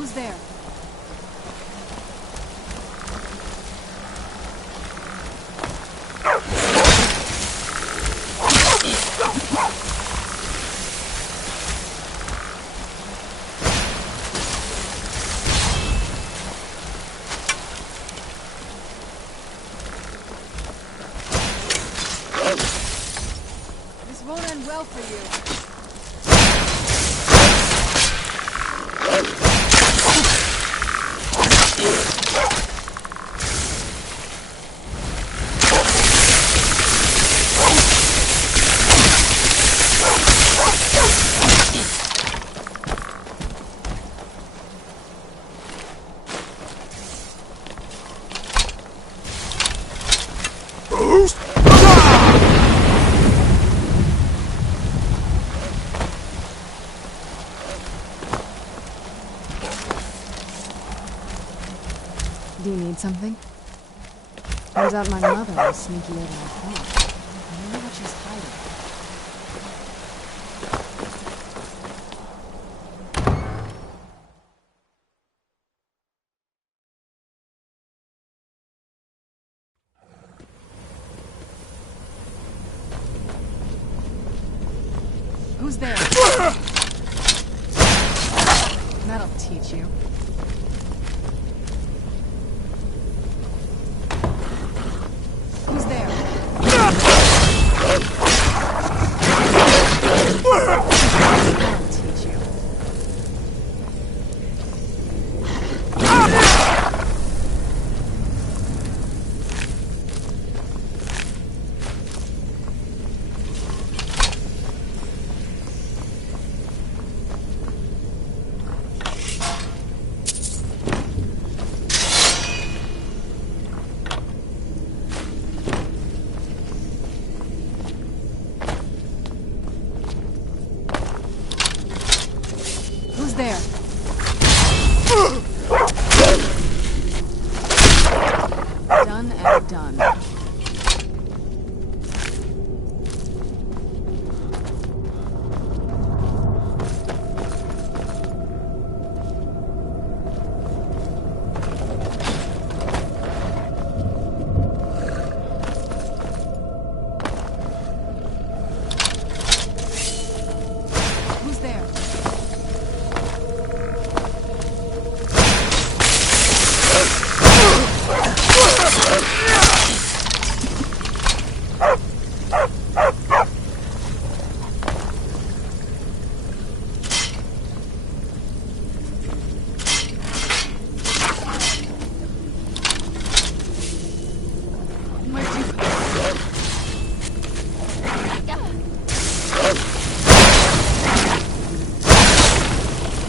Who's there? This won't end well for you. Do you need something? Turns out my mother was sneakier than I thought. I wonder what she's hiding. Who's there? That'll teach you. Who's there? That'll teach you. Who's there? Done and done. Who's there?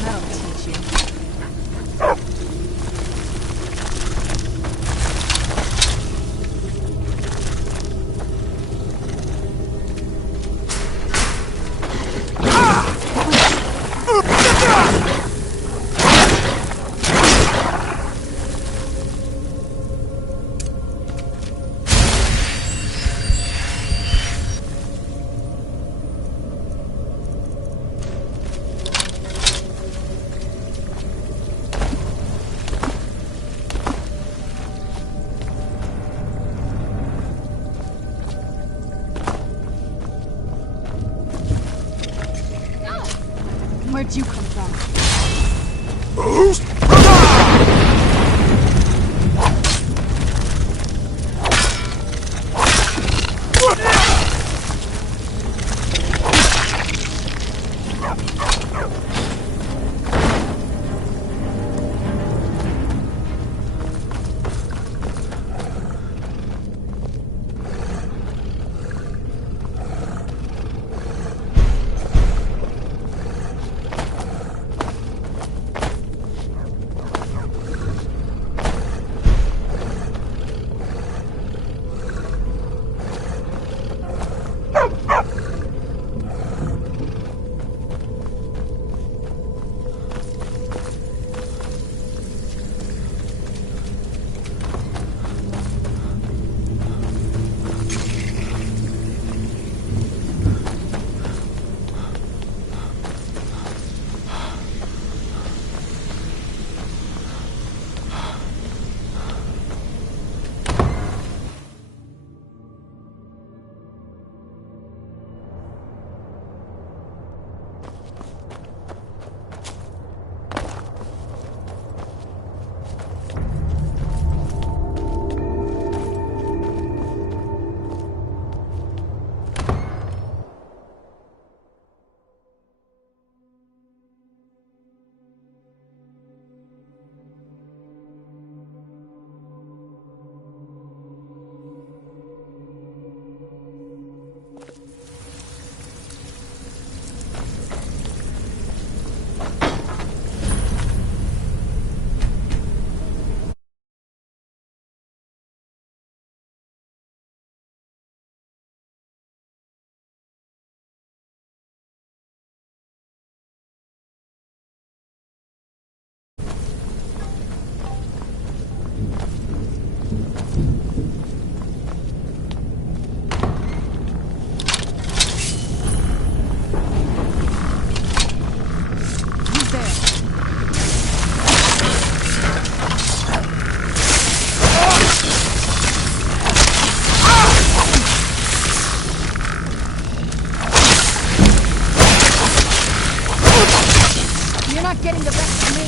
That'll teach you. Where'd you come from? not getting the best of me!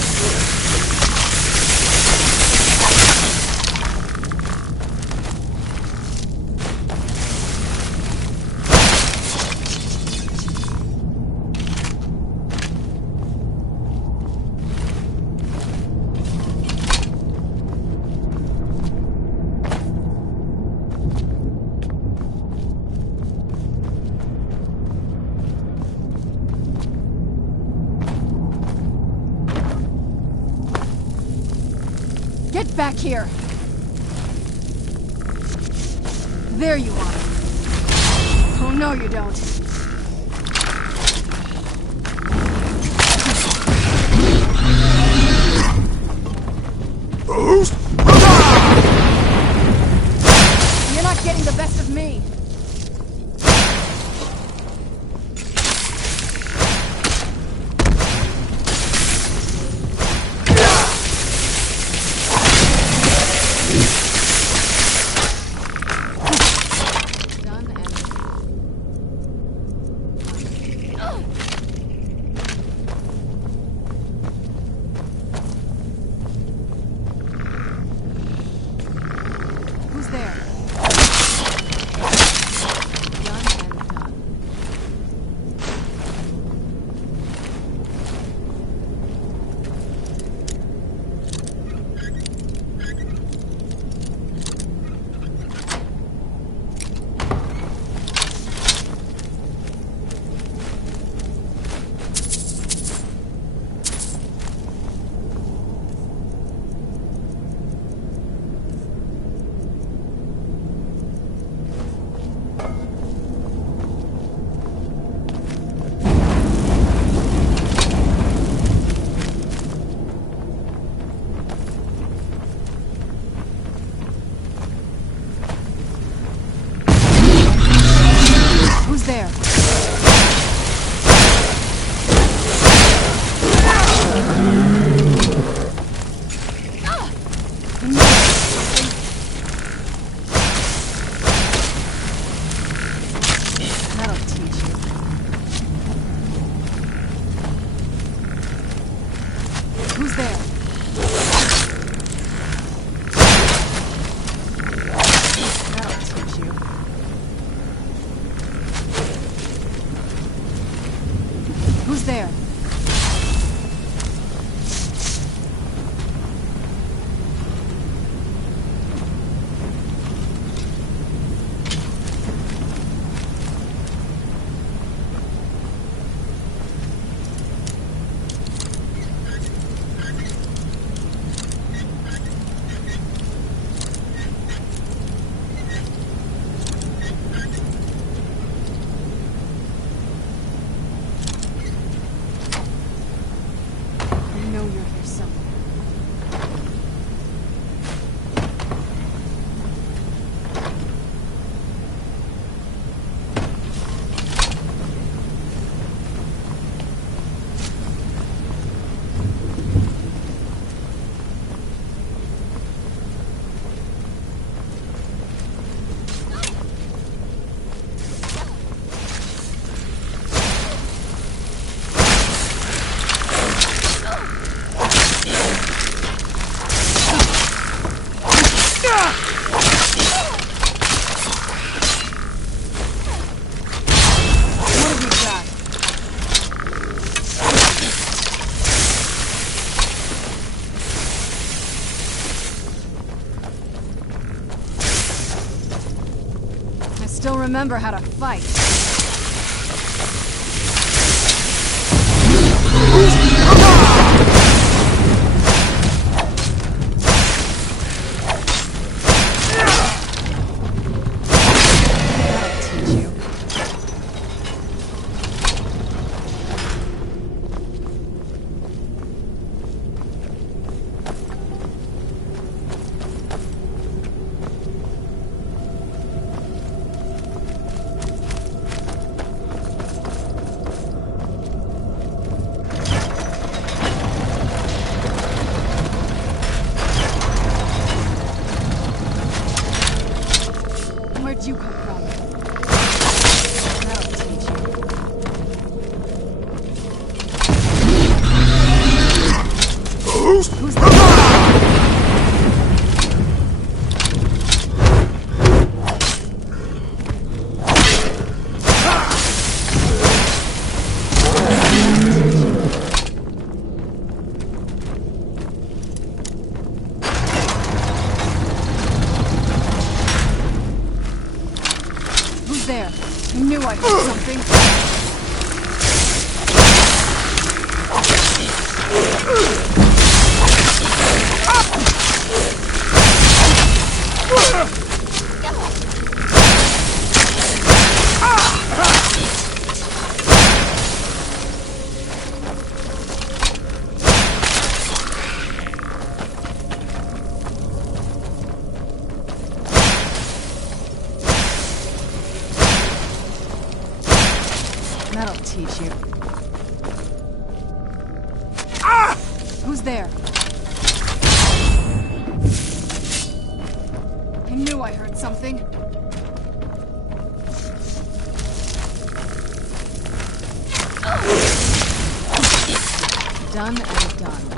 Get back here! There you are! Oh no, you don't! You're not getting the best of me! There. That'll teach you. Who's there? That'll teach you. Who's there? You're here somewhere. Still remember how to fight. Who's there? Who's there? I knew I heard something. That'll teach you. Who's there? I knew I heard something. Done and done.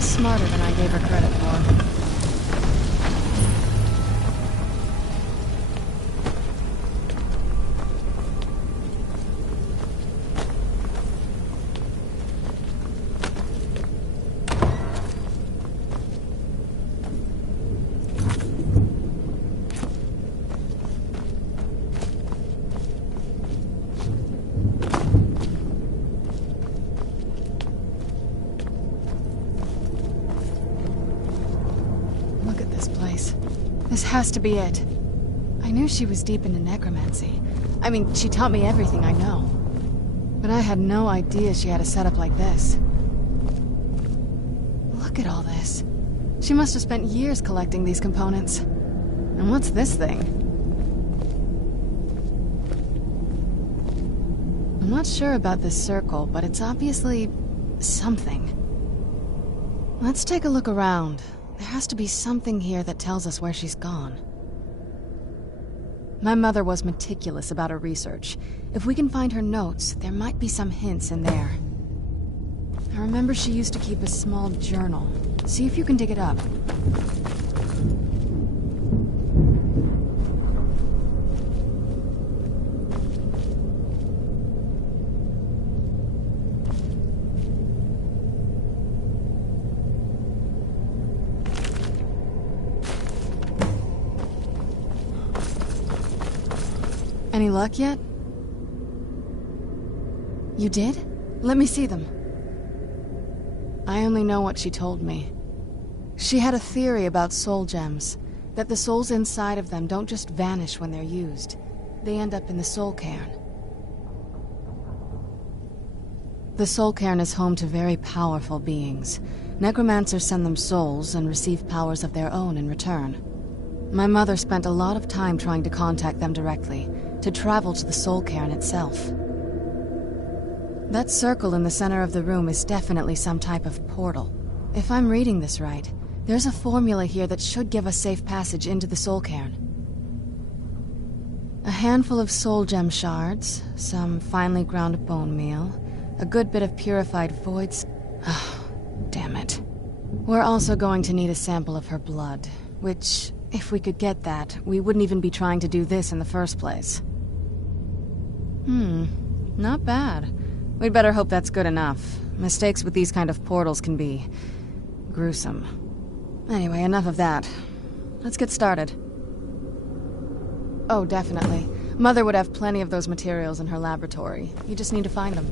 Smarter than I gave her credit for. This has to be it. I knew she was deep into necromancy. I mean, she taught me everything I know. But I had no idea she had a setup like this. Look at all this. She must have spent years collecting these components. And what's this thing? I'm not sure about this circle, but it's obviously something. Let's take a look around. There has to be something here that tells us where she's gone. My mother was meticulous about her research. If we can find her notes, there might be some hints in there. I remember she used to keep a small journal. See if you can dig it up. Any luck yet? You did? Let me see them. I only know what she told me. She had a theory about soul gems, that the souls inside of them don't just vanish when they're used. They end up in the soul cairn. The soul cairn is home to very powerful beings. Necromancers send them souls and receive powers of their own in return. My mother spent a lot of time trying to contact them directly, to travel to the soul cairn itself. That circle in the center of the room is definitely some type of portal. If I'm reading this right, there's a formula here that should give us safe passage into the soul cairn. A handful of soul gem shards, some finely ground bone meal, a good bit of purified voids. Oh, damn it. We're also going to need a sample of her blood, which, if we could get that, we wouldn't even be trying to do this in the first place. Not bad. We'd better hope that's good enough. Mistakes with these kind of portals can be gruesome. Anyway, enough of that. Let's get started. Oh, definitely. Mother would have plenty of those materials in her laboratory. You just need to find them.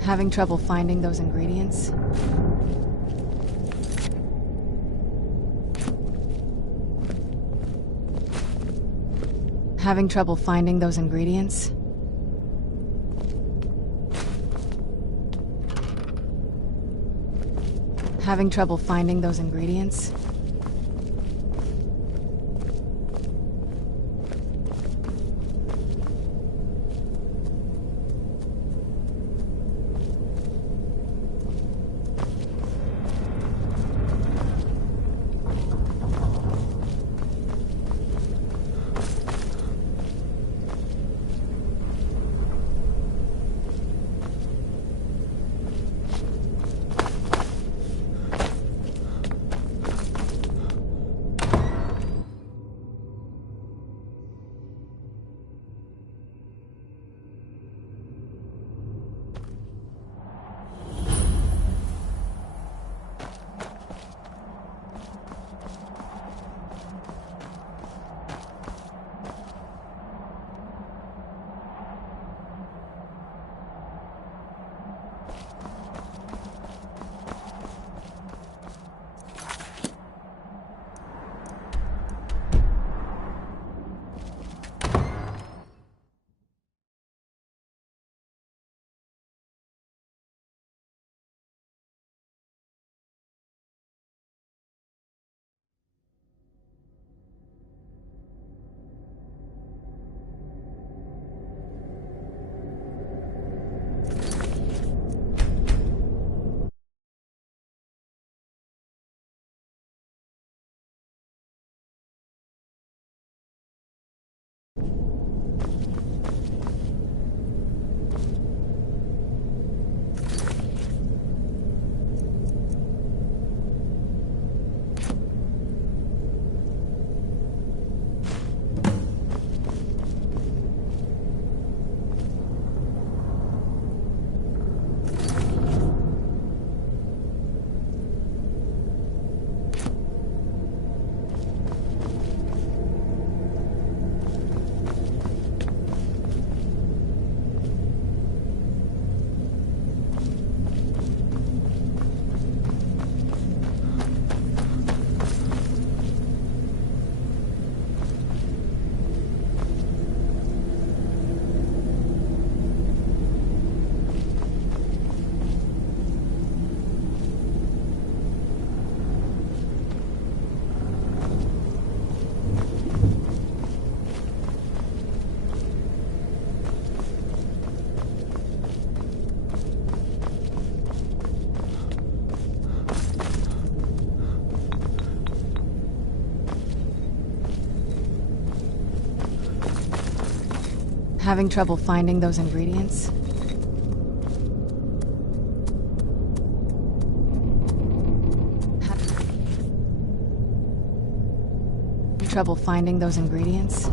Having trouble finding those ingredients? Having trouble finding those ingredients? Having trouble finding those ingredients? Having trouble finding those ingredients? trouble finding those ingredients?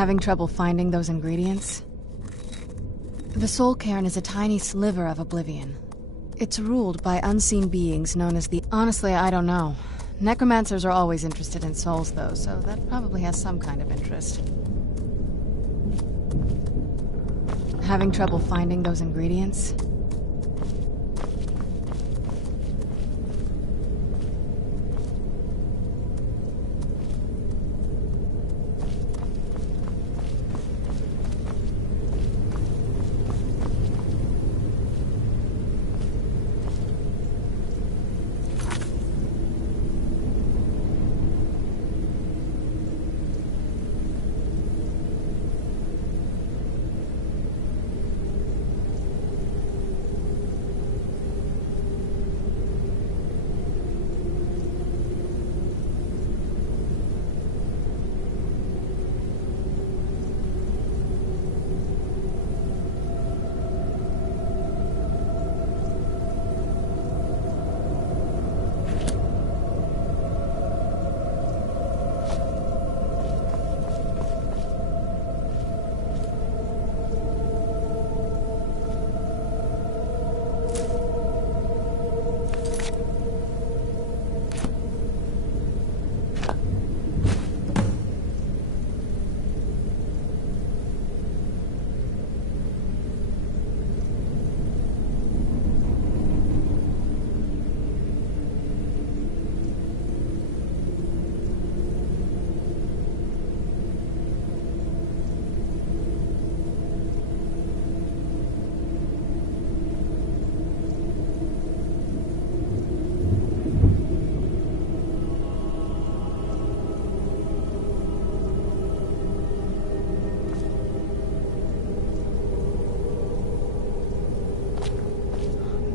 Having trouble finding those ingredients? The Soul Cairn is a tiny sliver of oblivion. It's ruled by unseen beings known as the... Honestly, I don't know. Necromancers are always interested in souls, though, so that probably has some kind of interest. Having trouble finding those ingredients?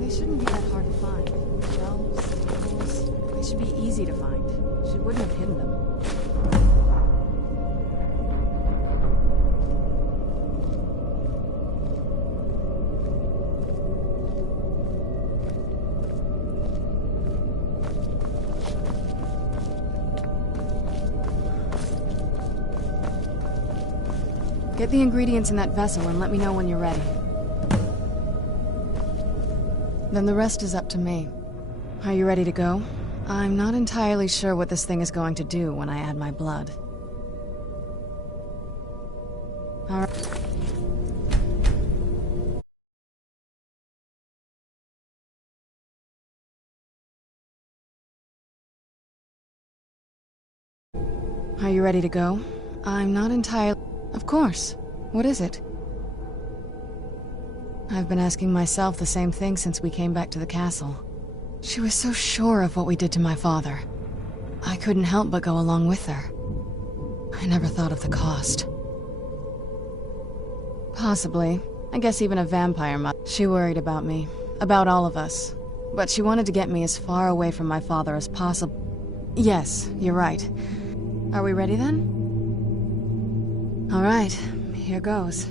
Shouldn't be that hard to find. Shelves, tables, they should be easy to find. She wouldn't have hidden them. Get the ingredients in that vessel and let me know when you're ready. Then the rest is up to me. Are you ready to go? I'm not entirely sure what this thing is going to do when I add my blood. Alright. Are you ready to go? I'm not entirely... Of course. What is it? I've been asking myself the same thing since we came back to the castle. She was so sure of what we did to my father. I couldn't help but go along with her. I never thought of the cost. Possibly. I guess even a vampire mother. She worried about me. About all of us. But she wanted to get me as far away from my father as possible. Yes, you're right. Are we ready then? All right, here goes.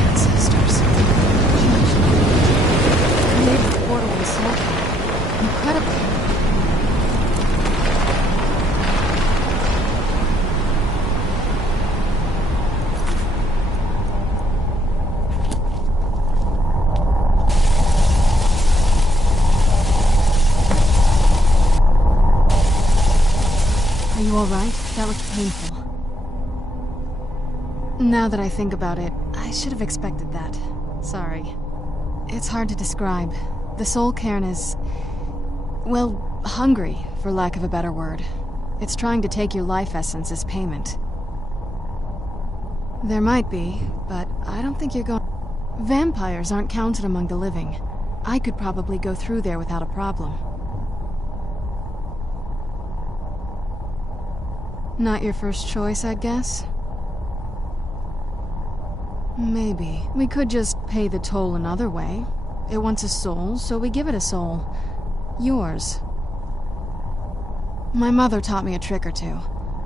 Ancestors. Created the portal in Soul. Incredible. Are you alright? That looked painful. Now that I think about it, I should have expected that. Sorry. It's hard to describe. The soul cairn is... well, hungry, for lack of a better word. It's trying to take your life essence as payment. There might be, but I don't think you're going... Vampires aren't counted among the living. I could probably go through there without a problem. Not your first choice, I'd guess? Maybe. We could just pay the toll another way. It wants a soul, so we give it a soul. Yours. My mother taught me a trick or two.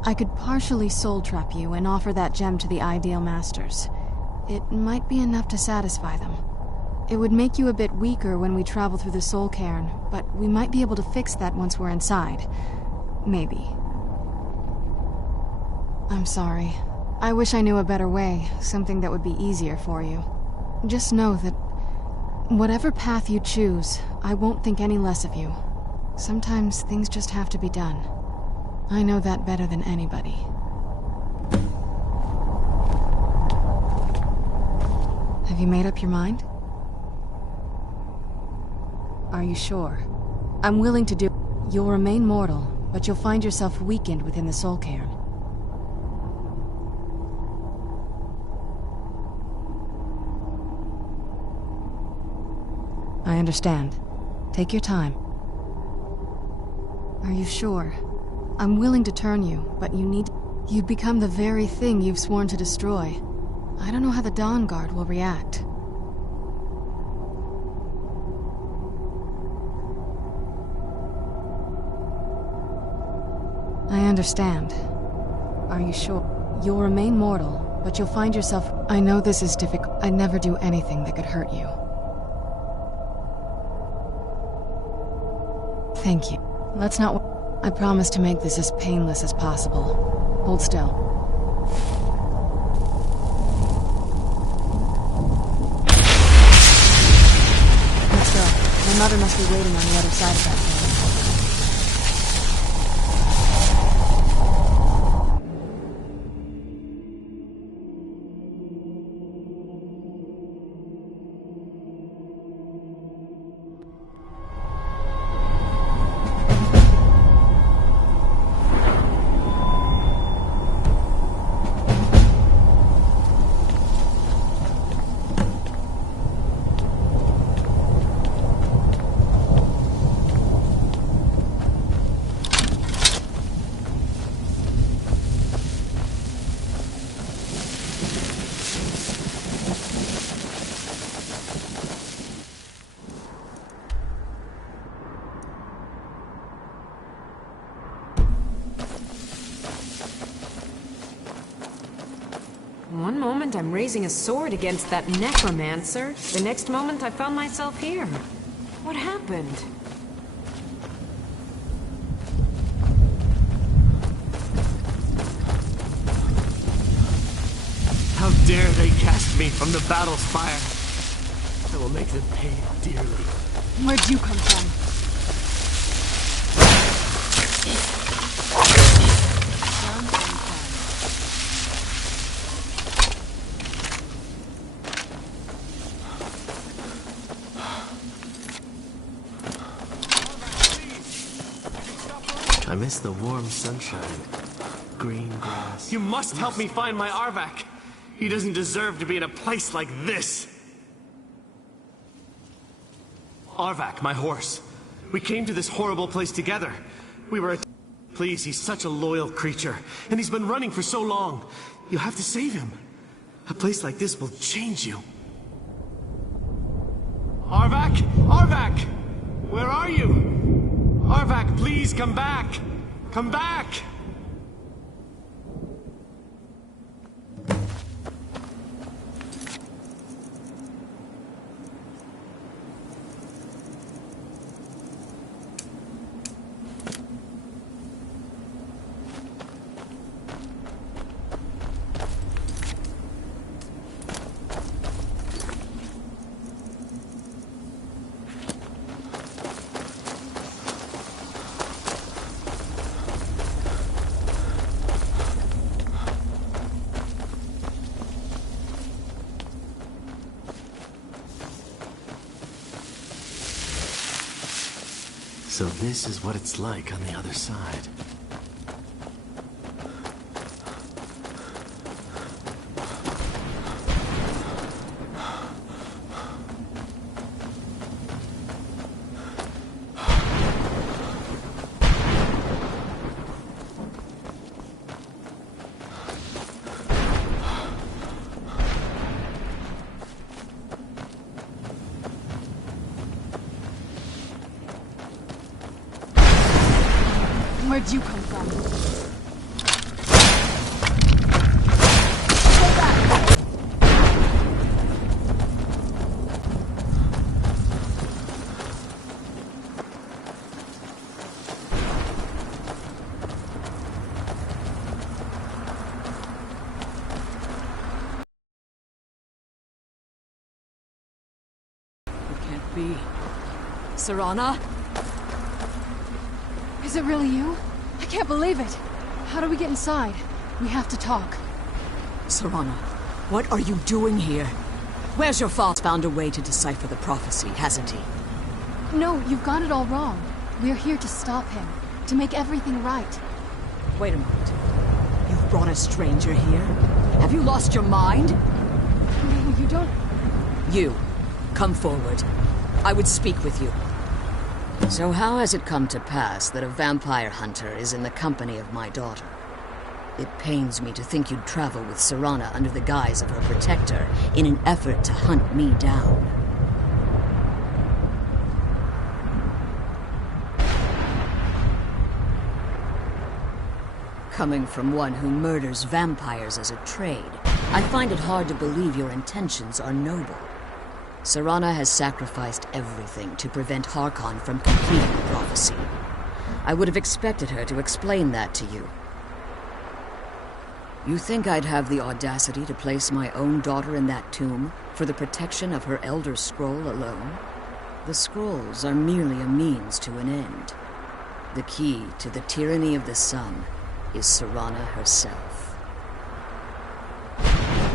I could partially soul trap you and offer that gem to the ideal masters. It might be enough to satisfy them. It would make you a bit weaker when we travel through the soul cairn, but we might be able to fix that once we're inside. Maybe. I'm sorry. I wish I knew a better way, something that would be easier for you. Just know that whatever path you choose, I won't think any less of you. Sometimes things just have to be done. I know that better than anybody. Have you made up your mind? Are you sure? I'm willing to do... You'll remain mortal, but you'll find yourself weakened within the soul cairn. I understand. Take your time. Are you sure? I'm willing to turn you, but you need... You'd become the very thing you've sworn to destroy. I don't know how the Dawnguard will react. I understand. Are you sure? You'll remain mortal, but you'll find yourself... I know this is difficult. I'd never do anything that could hurt you. Thank you. Let's not... I promise to make this as painless as possible. Hold still. Let's go. My mother must be waiting on the other side of that thing. One moment I'm raising a sword against that necromancer. The next moment I found myself here. What happened? How dare they cast me from the battle's fire? I will make them pay dearly. Where'd you come from? I miss the warm sunshine. Green grass. You must help me find my Arvak. He doesn't deserve to be in a place like this. Arvak, my horse. We came to this horrible place together. We were... Please, he's such a loyal creature. And he's been running for so long. You have to save him. A place like this will change you. Arvak! Arvak! Where are you? Arvak, please come back! Come back! So this is what it's like on the other side. Where'd you come from? It can't be. Serana? Is it really you? I can't believe it. How do we get inside? We have to talk. Serana, what are you doing here? Where's your father? Found a way to decipher the prophecy, hasn't he? No, you've got it all wrong. We're here to stop him, to make everything right. Wait a moment. You've brought a stranger here? Have you lost your mind? No, you don't... You, come forward. I would speak with you. So how has it come to pass that a vampire hunter is in the company of my daughter? It pains me to think you'd travel with Serana under the guise of her protector in an effort to hunt me down. Coming from one who murders vampires as a trade, I find it hard to believe your intentions are noble. Serana has sacrificed everything to prevent Harkon from completing the prophecy. I would have expected her to explain that to you. You think I'd have the audacity to place my own daughter in that tomb for the protection of her Elder Scroll alone? The scrolls are merely a means to an end. The key to the tyranny of the sun is Serana herself.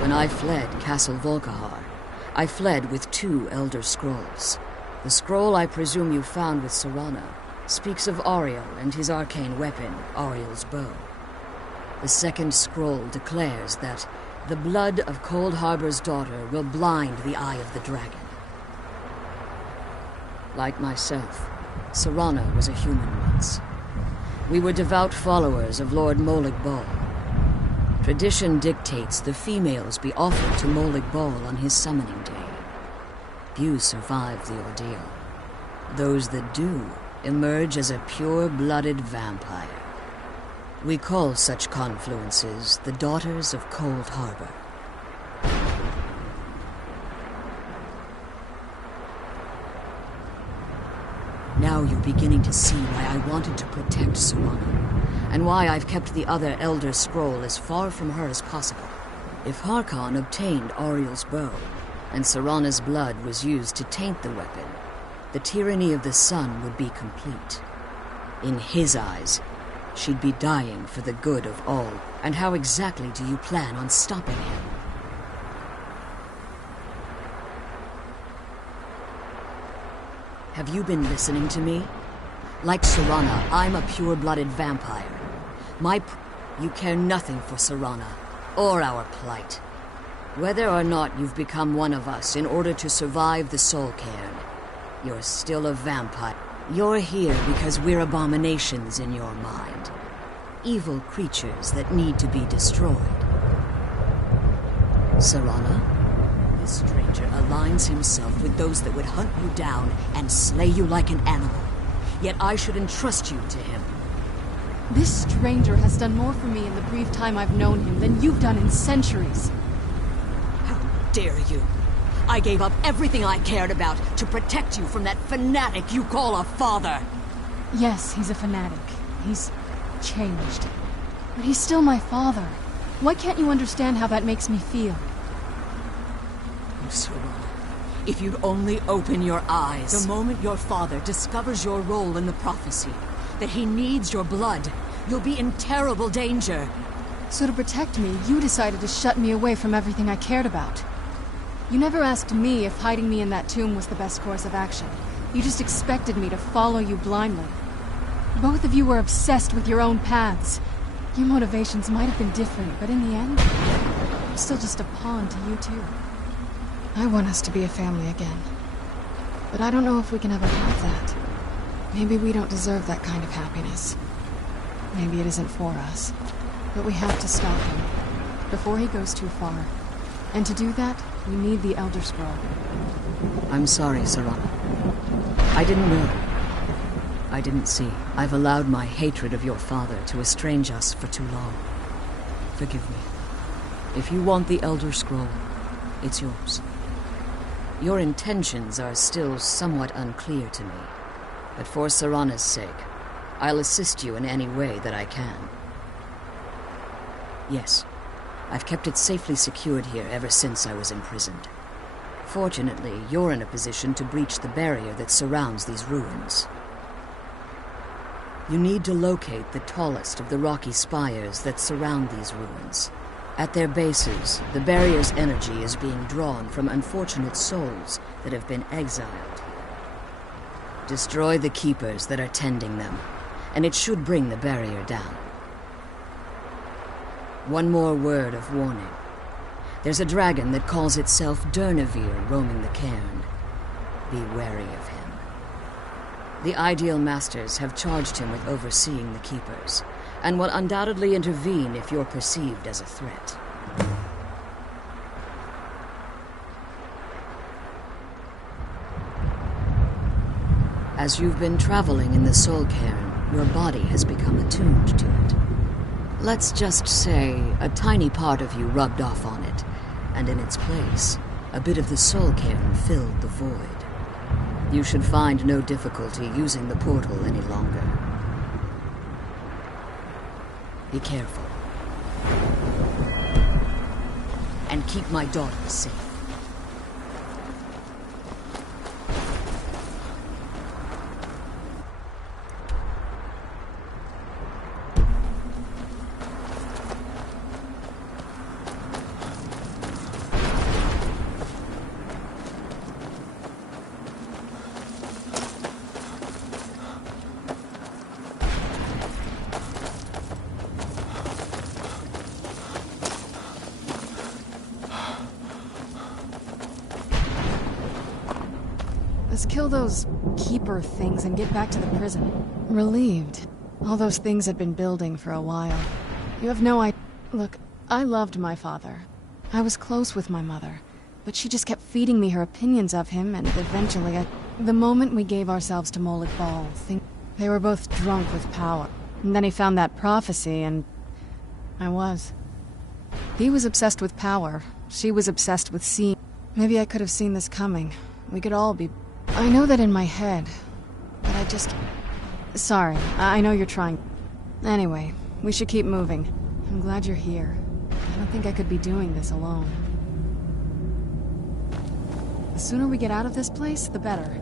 When I fled Castle Volkihar, I fled with 2 Elder Scrolls. The scroll I presume you found with Serana speaks of Auriel and his arcane weapon, Auriel's bow. The second scroll declares that the blood of Cold Harbor's daughter will blind the eye of the dragon. Like myself, Serana was a human once. We were devout followers of Lord Molig Bal. Tradition dictates the females be offered to Molig Bal on his summoning day. Few survive the ordeal. Those that do emerge as a pure-blooded vampire. We call such confluences the Daughters of Cold Harbor. Now you're beginning to see why I wanted to protect Serana, and why I've kept the other Elder Scroll as far from her as possible. If Harkon obtained Auriel's bow, and Serana's blood was used to taint the weapon, the tyranny of the sun would be complete. In his eyes, she'd be dying for the good of all. And how exactly do you plan on stopping him? Have you been listening to me? Like Serana, I'm a pure-blooded vampire. You care nothing for Serana, or our plight. Whether or not you've become one of us in order to survive the Soul Cairn, you're still a vampire. You're here because we're abominations in your mind. Evil creatures that need to be destroyed. Serana? This stranger aligns himself with those that would hunt you down and slay you like an animal. Yet I should entrust you to him. This stranger has done more for me in the brief time I've known him than you've done in centuries. How dare you? I gave up everything I cared about to protect you from that fanatic you call a father. Yes, he's a fanatic. He's changed. But he's still my father. Why can't you understand how that makes me feel? Oh, Serana, if you'd only open your eyes. The moment your father discovers your role in the prophecy, that he needs your blood, you'll be in terrible danger. So to protect me, you decided to shut me away from everything I cared about. You never asked me if hiding me in that tomb was the best course of action. You just expected me to follow you blindly. Both of you were obsessed with your own paths. Your motivations might have been different, but in the end, I'm still just a pawn to you two. I want us to be a family again. But I don't know if we can ever have that. Maybe we don't deserve that kind of happiness. Maybe it isn't for us. But we have to stop him, before he goes too far. And to do that, we need the Elder Scroll. I'm sorry, Serana. I didn't know. I didn't see. I've allowed my hatred of your father to estrange us for too long. Forgive me. If you want the Elder Scroll, it's yours. Your intentions are still somewhat unclear to me, but for Serana's sake, I'll assist you in any way that I can. Yes, I've kept it safely secured here ever since I was imprisoned. Fortunately, you're in a position to breach the barrier that surrounds these ruins. You need to locate the tallest of the rocky spires that surround these ruins. At their bases, the barrier's energy is being drawn from unfortunate souls that have been exiled. Destroy the keepers that are tending them, and it should bring the barrier down. One more word of warning. There's a dragon that calls itself Durnavir roaming the cairn. Be wary of him. The Ideal Masters have charged him with overseeing the keepers, and will undoubtedly intervene if you're perceived as a threat. As you've been traveling in the Soul Cairn, your body has become attuned to it. Let's just say a tiny part of you rubbed off on it, and in its place, a bit of the Soul Cairn filled the void. You should find no difficulty using the portal any longer. Be careful. And keep my daughter safe. Let's kill those keeper things and get back to the prison. Relieved. All those things had been building for a while. You have no idea. Look, I loved my father. I was close with my mother, but she just kept feeding me her opinions of him, and eventually The moment we gave ourselves to Molig Bal, they were both drunk with power. And then he found that prophecy, and I was. He was obsessed with power. She was obsessed with seeing. Maybe I could have seen this coming. We could all be... I know that in my head, but I just... Sorry, I know you're trying. Anyway, we should keep moving. I'm glad you're here. I don't think I could be doing this alone. The sooner we get out of this place, the better.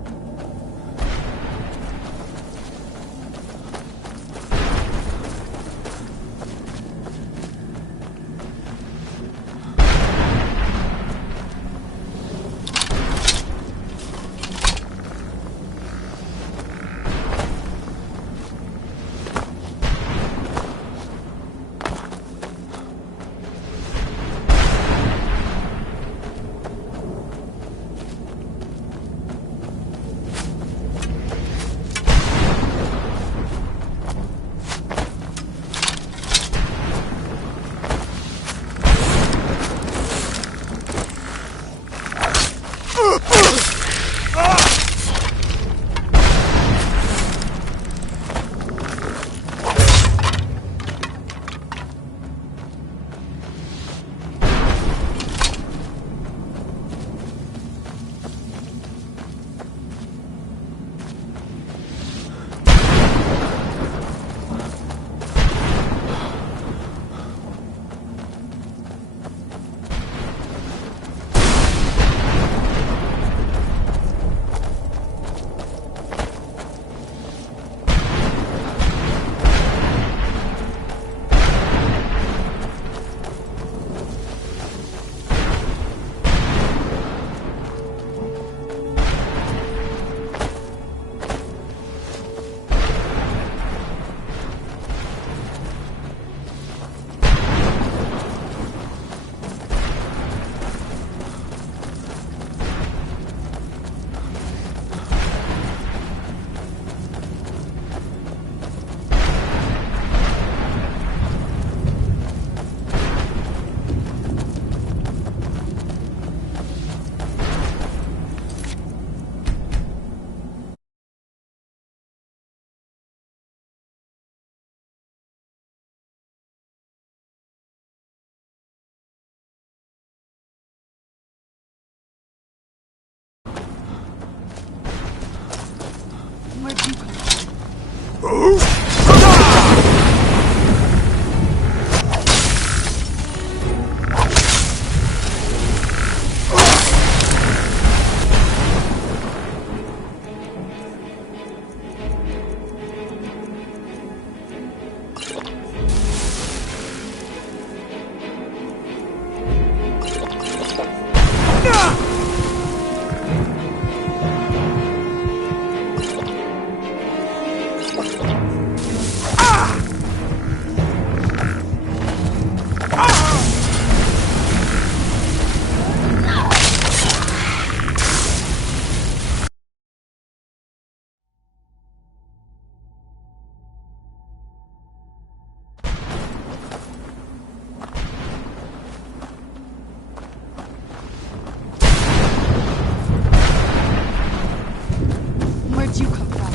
Where'd you come from?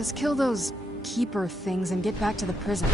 Let's kill those keeper things and get back to the prison.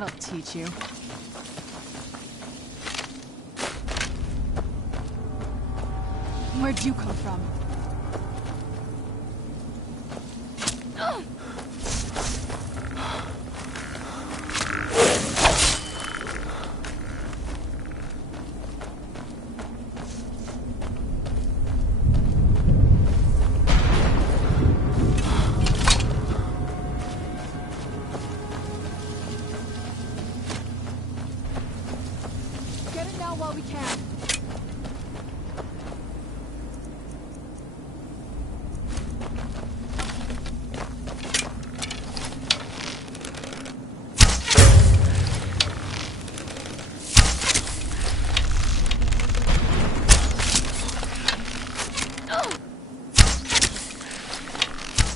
That'll teach you. Where'd you come from? Get it now while we can.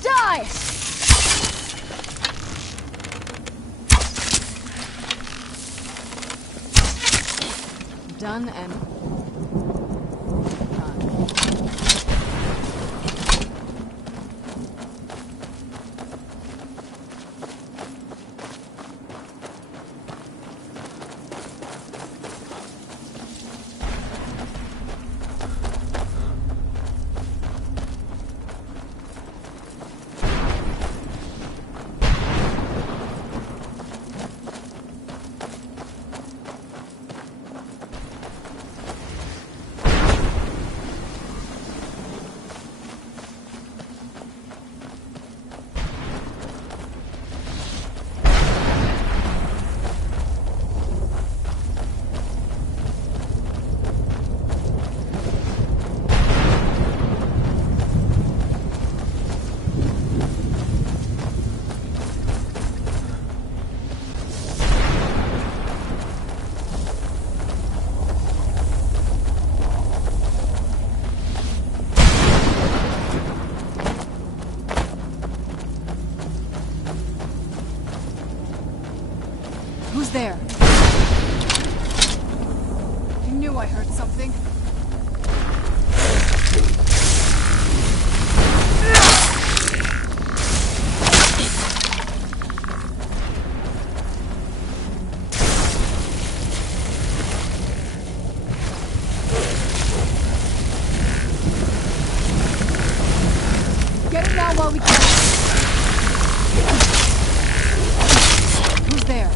Die! Done and done. Who's there? I knew I heard something. Get it now while we can. Who's there?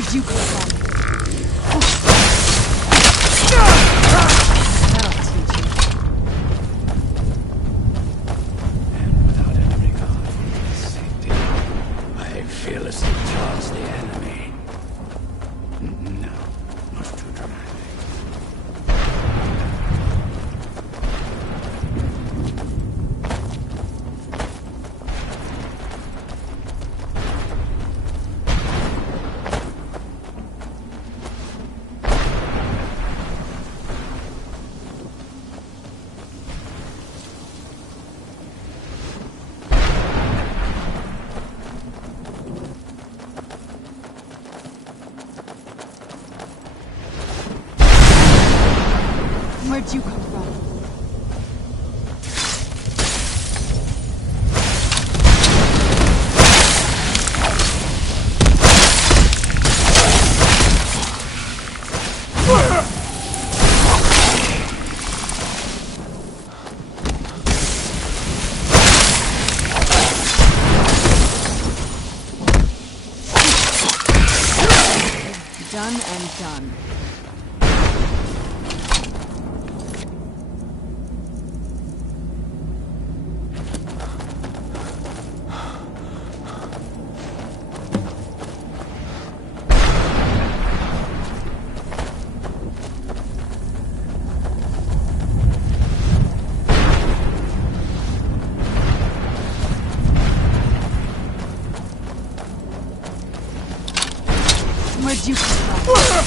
Where'd you come from? That'll teach you. And without enemy God for my safety, I fearlessly charge the enemy. No, much too dramatic. Where'd you come from? Done and done. Where'd you come from?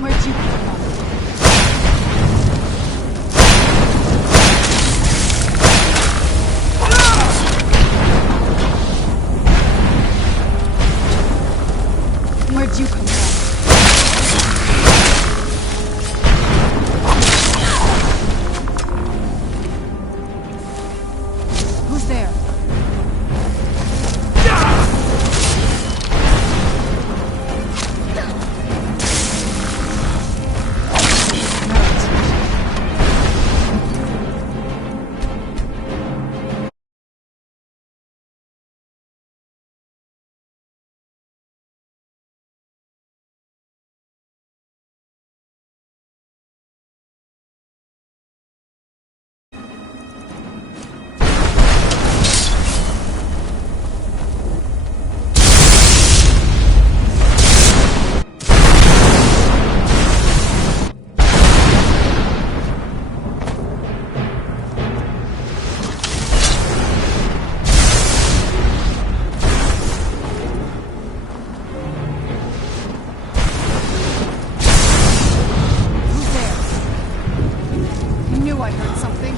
Where'd you come from? Where'd you come from? Who's there? I heard something.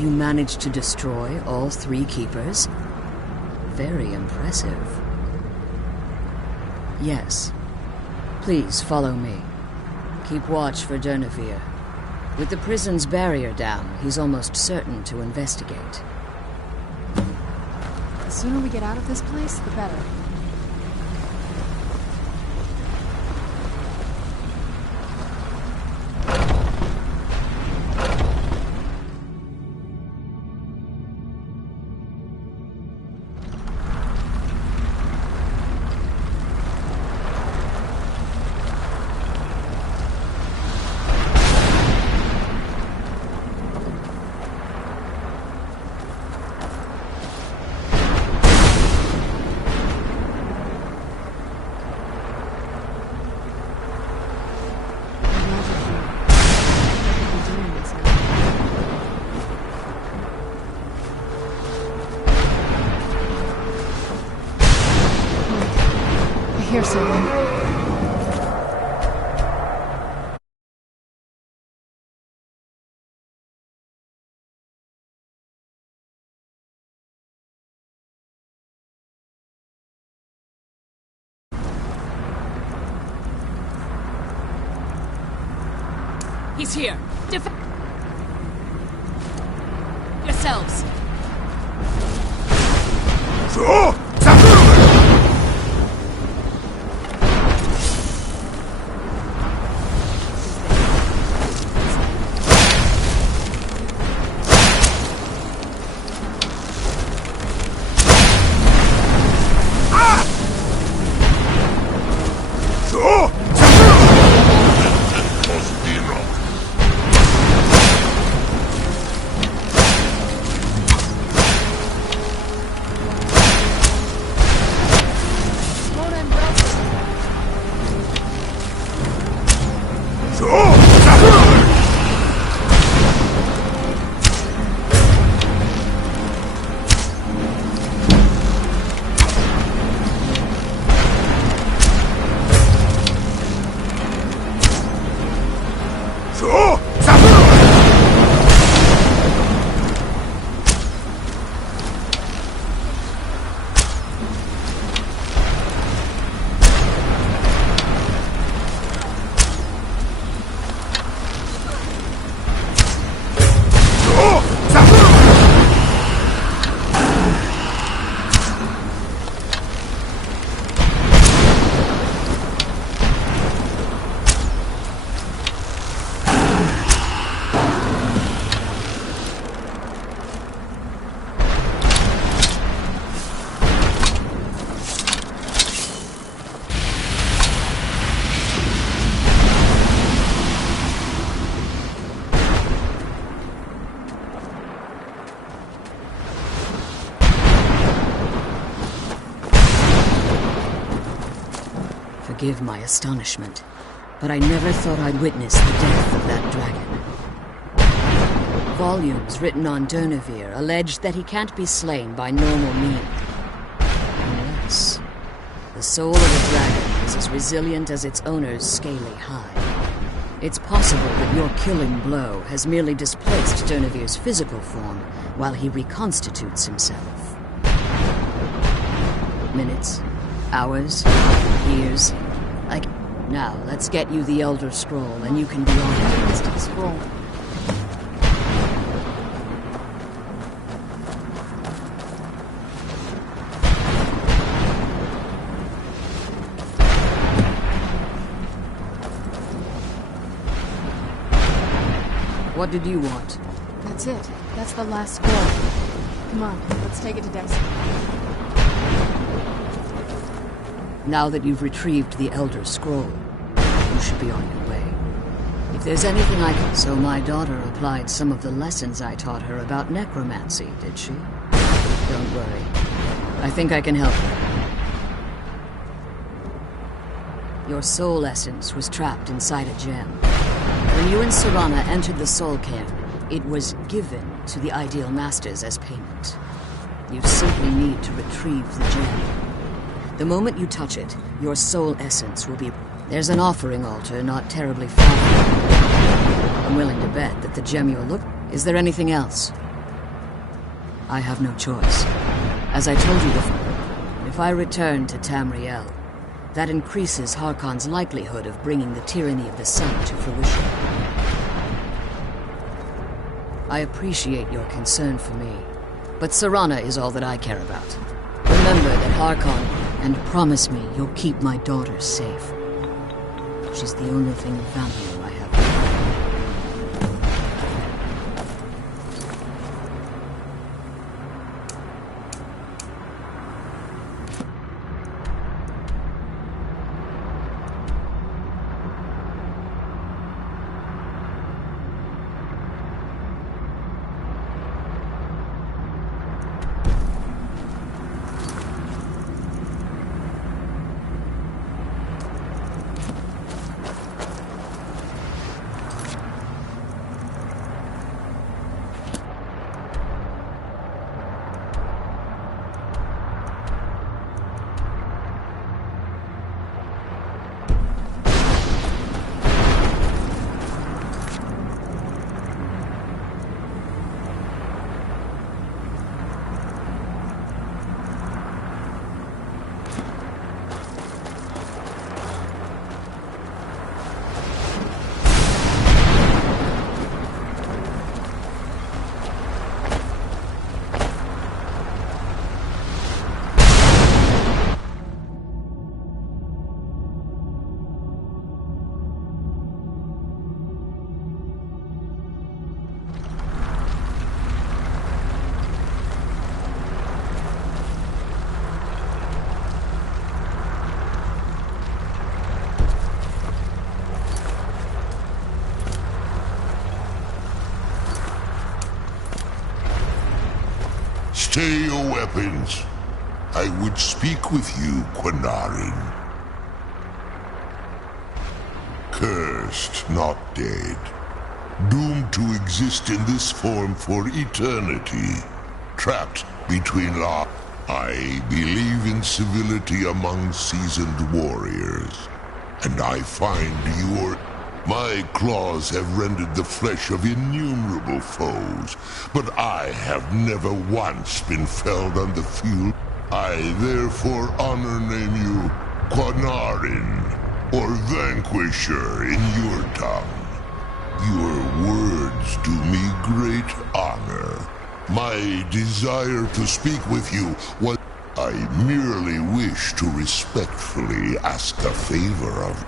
You managed to destroy all 3 keepers? Very impressive. Yes. Please follow me. Keep watch for Durnevere. With the prison's barrier down, he's almost certain to investigate. The sooner we get out of this place, the better. Here, someone. He's here. Yourselves. Forgive my astonishment, but I never thought I'd witness the death of that dragon. Volumes written on Durnevere allege that he can't be slain by normal means. Unless the soul of a dragon is as resilient as its owner's scaly hide. It's possible that your killing blow has merely displaced Durnevere's physical form while he reconstitutes himself. Minutes, hours, years. Now, let's get you the Elder Scroll, and you can be on it. To the scroll. What did you want? That's it. That's the last scroll. Come on, let's take it to Dexter. Now that you've retrieved the Elder Scroll, you should be on your way. If there's anything I can... So my daughter applied some of the lessons I taught her about necromancy, did she? Don't worry. I think I can help her. Your soul essence was trapped inside a gem. When you and Serana entered the Soul Cairn, it was given to the Ideal Masters as payment. You simply need to retrieve the gem. The moment you touch it, your soul essence will be... There's an offering altar not terribly far. I'm willing to bet that the gem you're looking... Is there anything else? I have no choice. As I told you before, if I return to Tamriel, that increases Harkon's likelihood of bringing the tyranny of the sun to fruition. I appreciate your concern for me, but Serana is all that I care about. Remember that Harkon, and promise me you'll keep my daughter safe. She's the only thing of value I have. Stay your weapons. I would speak with you, Quinarin. Cursed, not dead. Doomed to exist in this form for eternity. Trapped between lives. I believe in civility among seasoned warriors. And I find my claws have rendered the flesh of innumerable foes, but I have never once been felled on the field. I therefore honor name you Quinarin, or Vanquisher in your tongue. Your words do me great honor. My desire to speak with you was I merely wish to respectfully ask a favor of you.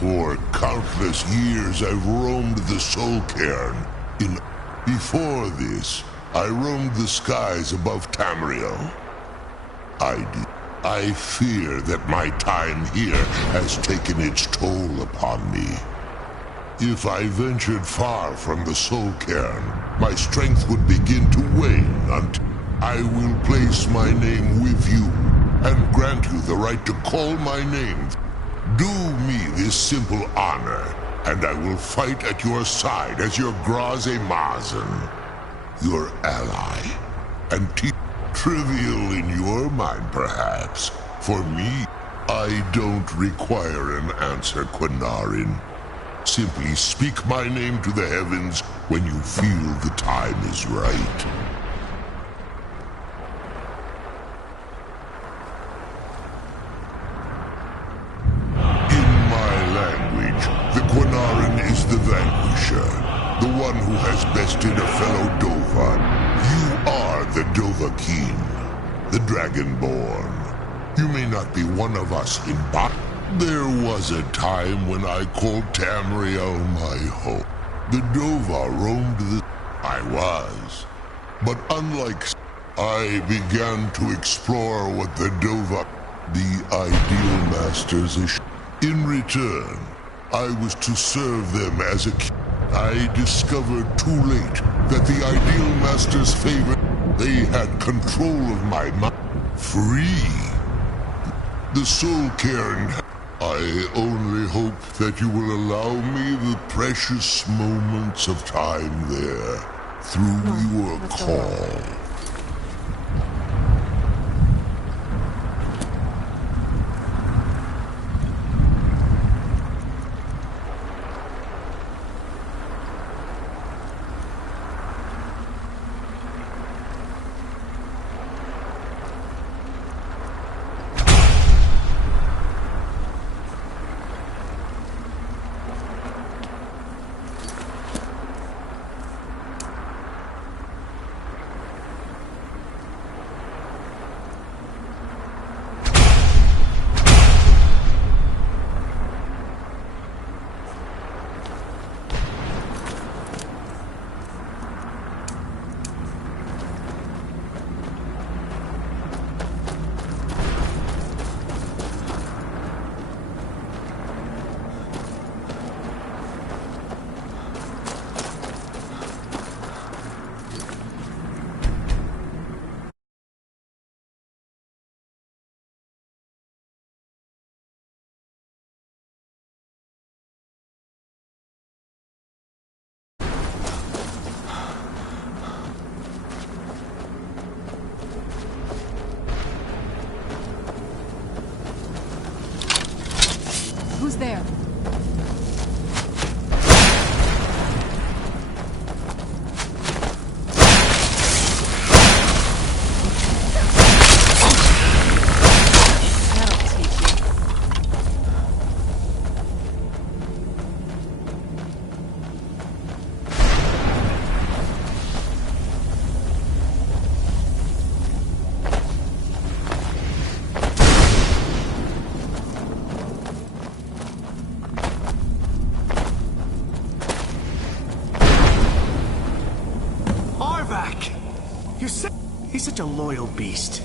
For countless years I've roamed the Soul Cairn. Before this, I roamed the skies above Tamriel. I fear that my time here has taken its toll upon me. If I ventured far from the Soul Cairn, my strength would begin to wane until I will place my name with you and grant you the right to call my name. Do me this simple honor, and I will fight at your side as your Graze Mazen, your ally, and trivial in your mind, perhaps. For me, I don't require an answer, Quinarin. Simply speak my name to the heavens when you feel the time is right. Quinarin is the Vanquisher, the one who has bested a fellow Dova. You are the Dovahkiin, the Dragonborn. You may not be one of us in There was a time when I called Tamriel my home. The Dova roamed the... I was. But unlike... I began to explore what the Dova... the Ideal Masters... In return, I was to serve them as a king. I discovered too late that the Ideal Masters favored. They had control of my mind. Free. The Soul Cairn. I only hope that you will allow me the precious moments of time there through your call. You're sick. He's such a loyal beast.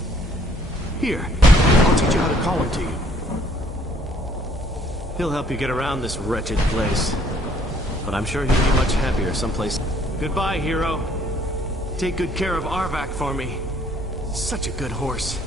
Here, I'll teach you how to call him to you. He'll help you get around this wretched place. But I'm sure he'd be much happier someplace. Goodbye, hero. Take good care of Arvak for me. Such a good horse.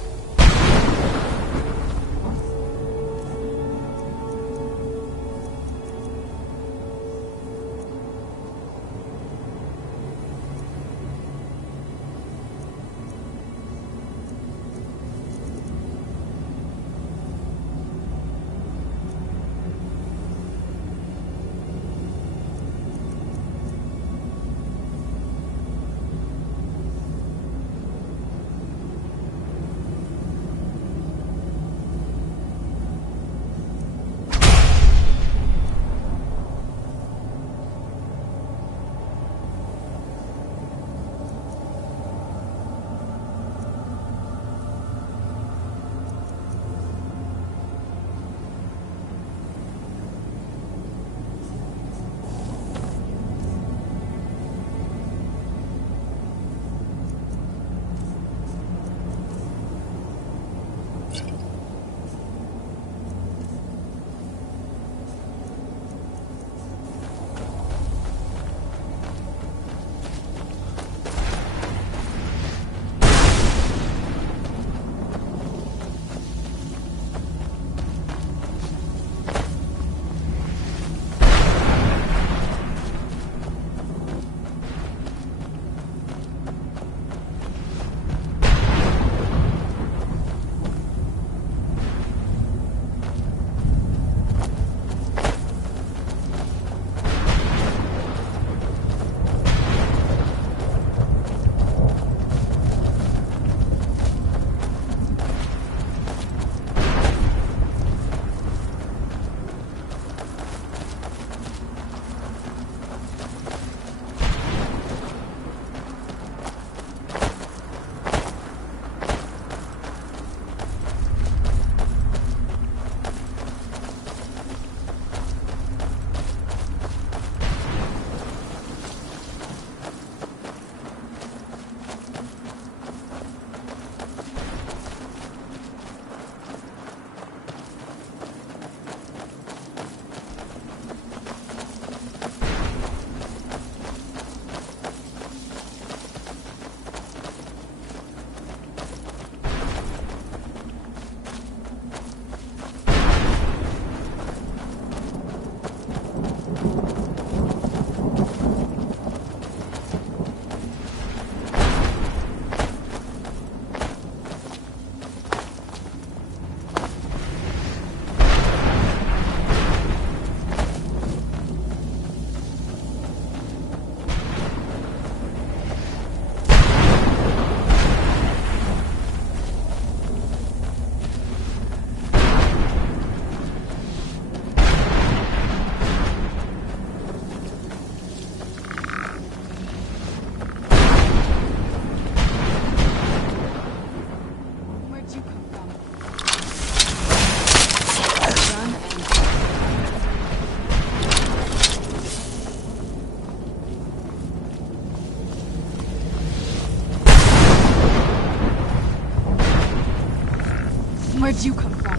Where'd you come from?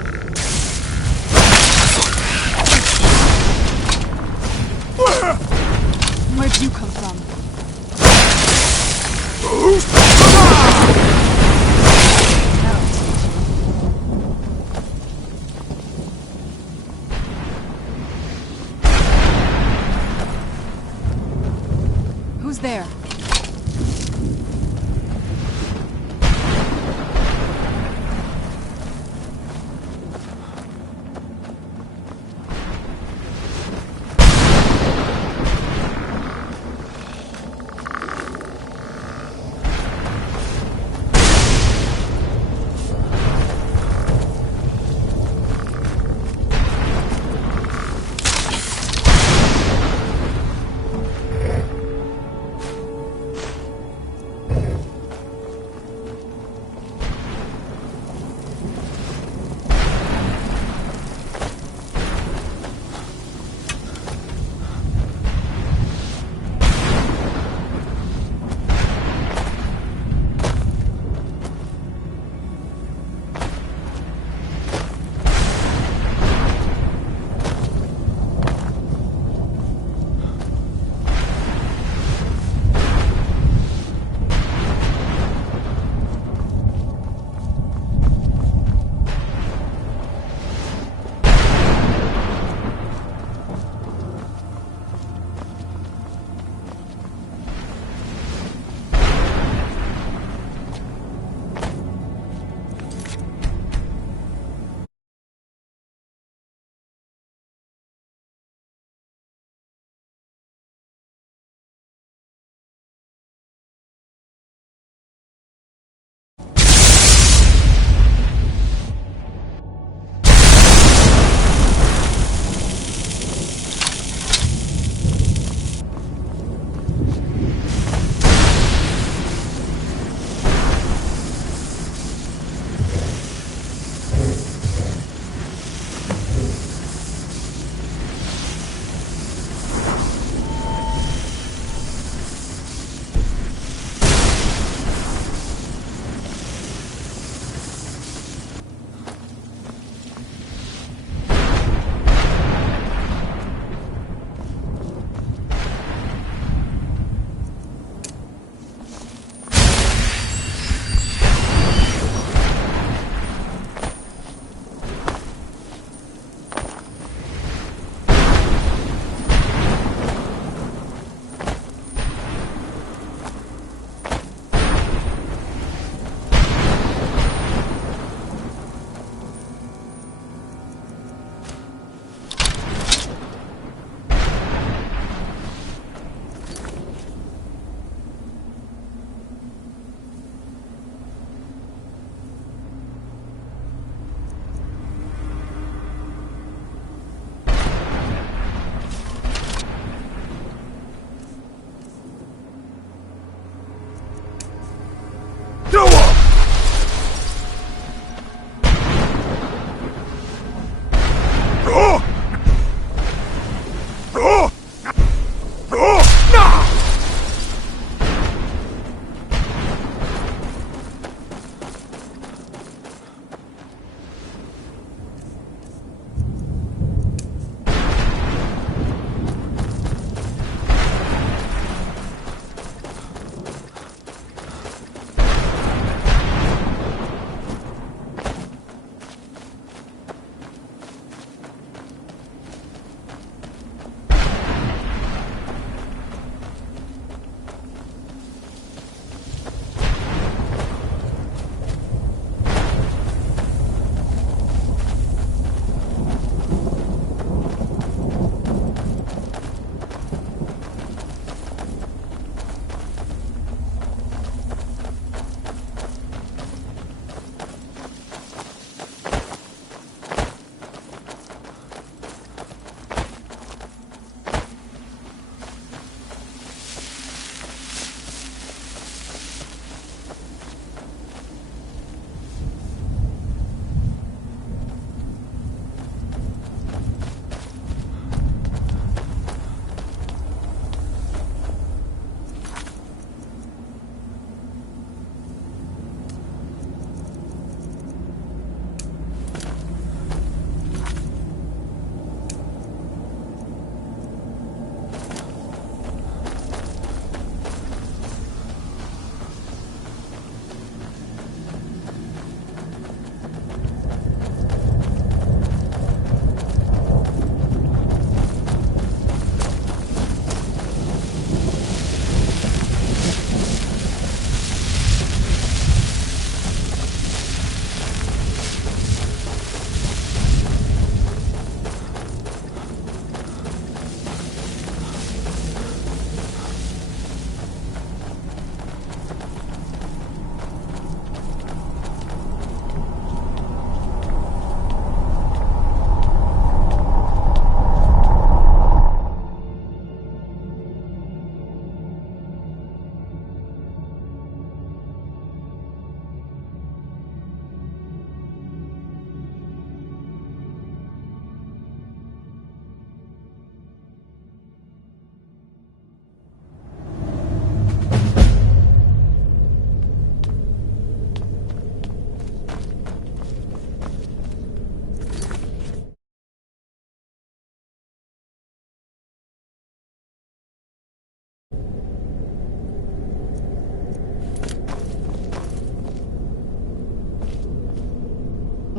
Where'd you come from? Who's there?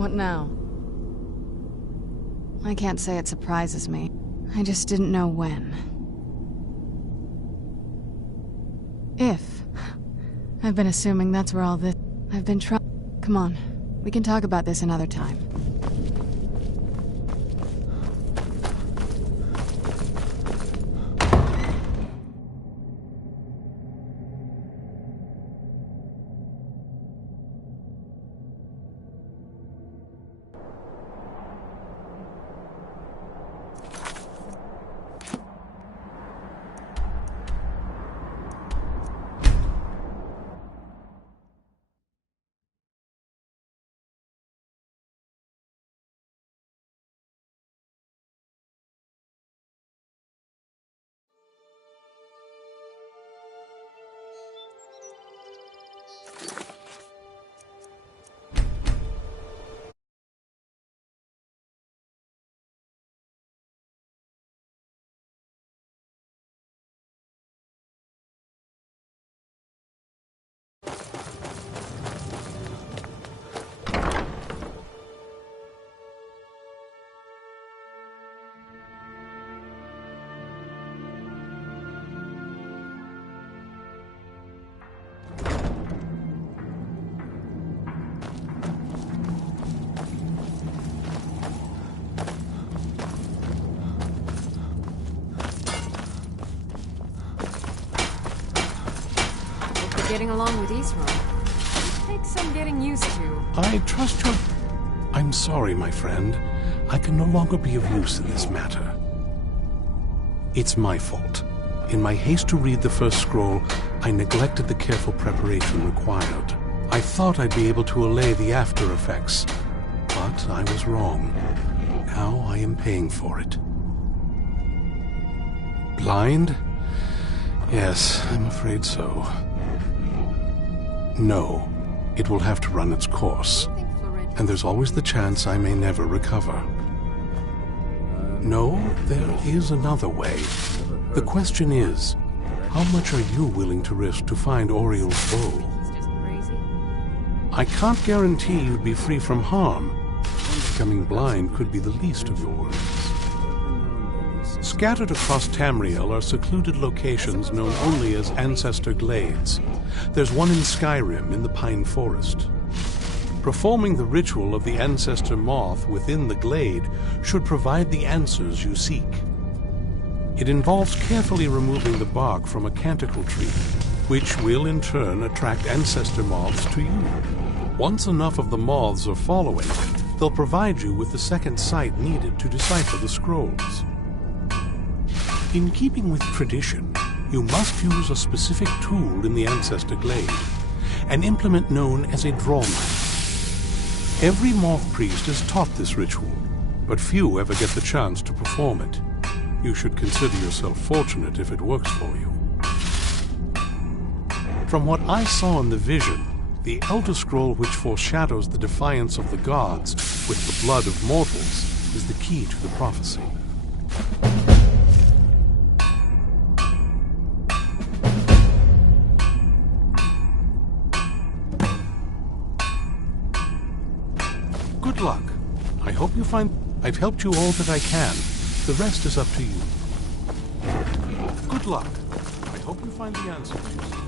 What now? I can't say it surprises me. I just didn't know when. If. I've been assuming that's where all this... I've been trying... Come on. We can talk about this another time. Getting along with Israel. It takes some getting used to. I trust your... I'm sorry, my friend. I can no longer be of use in this matter. It's my fault. In my haste to read the first scroll, I neglected the careful preparation required. I thought I'd be able to allay the after effects, but I was wrong. Now I am paying for it. Blind? Yes, I'm afraid so. No, it will have to run its course. And there's always the chance I may never recover. No, there is another way. The question is, how much are you willing to risk to find Oriel's bow? I can't guarantee you'd be free from harm. Becoming blind could be the least of your worries. Scattered across Tamriel are secluded locations known only as Ancestor Glades. There's one in Skyrim in the Pine Forest. Performing the ritual of the Ancestor Moth within the glade should provide the answers you seek. It involves carefully removing the bark from a canticle tree, which will in turn attract Ancestor Moths to you. Once enough of the moths are following, they'll provide you with the second sight needed to decipher the scrolls. In keeping with tradition, you must use a specific tool in the Ancestor Glade, an implement known as a draw knife. Every moth priest is taught this ritual, but few ever get the chance to perform it. You should consider yourself fortunate if it works for you. From what I saw in the vision, the Elder Scroll which foreshadows the defiance of the gods with the blood of mortals is the key to the prophecy. Good luck. I hope you find I've helped you all that I can. The rest is up to you. Good luck. I hope you find the answers you seek.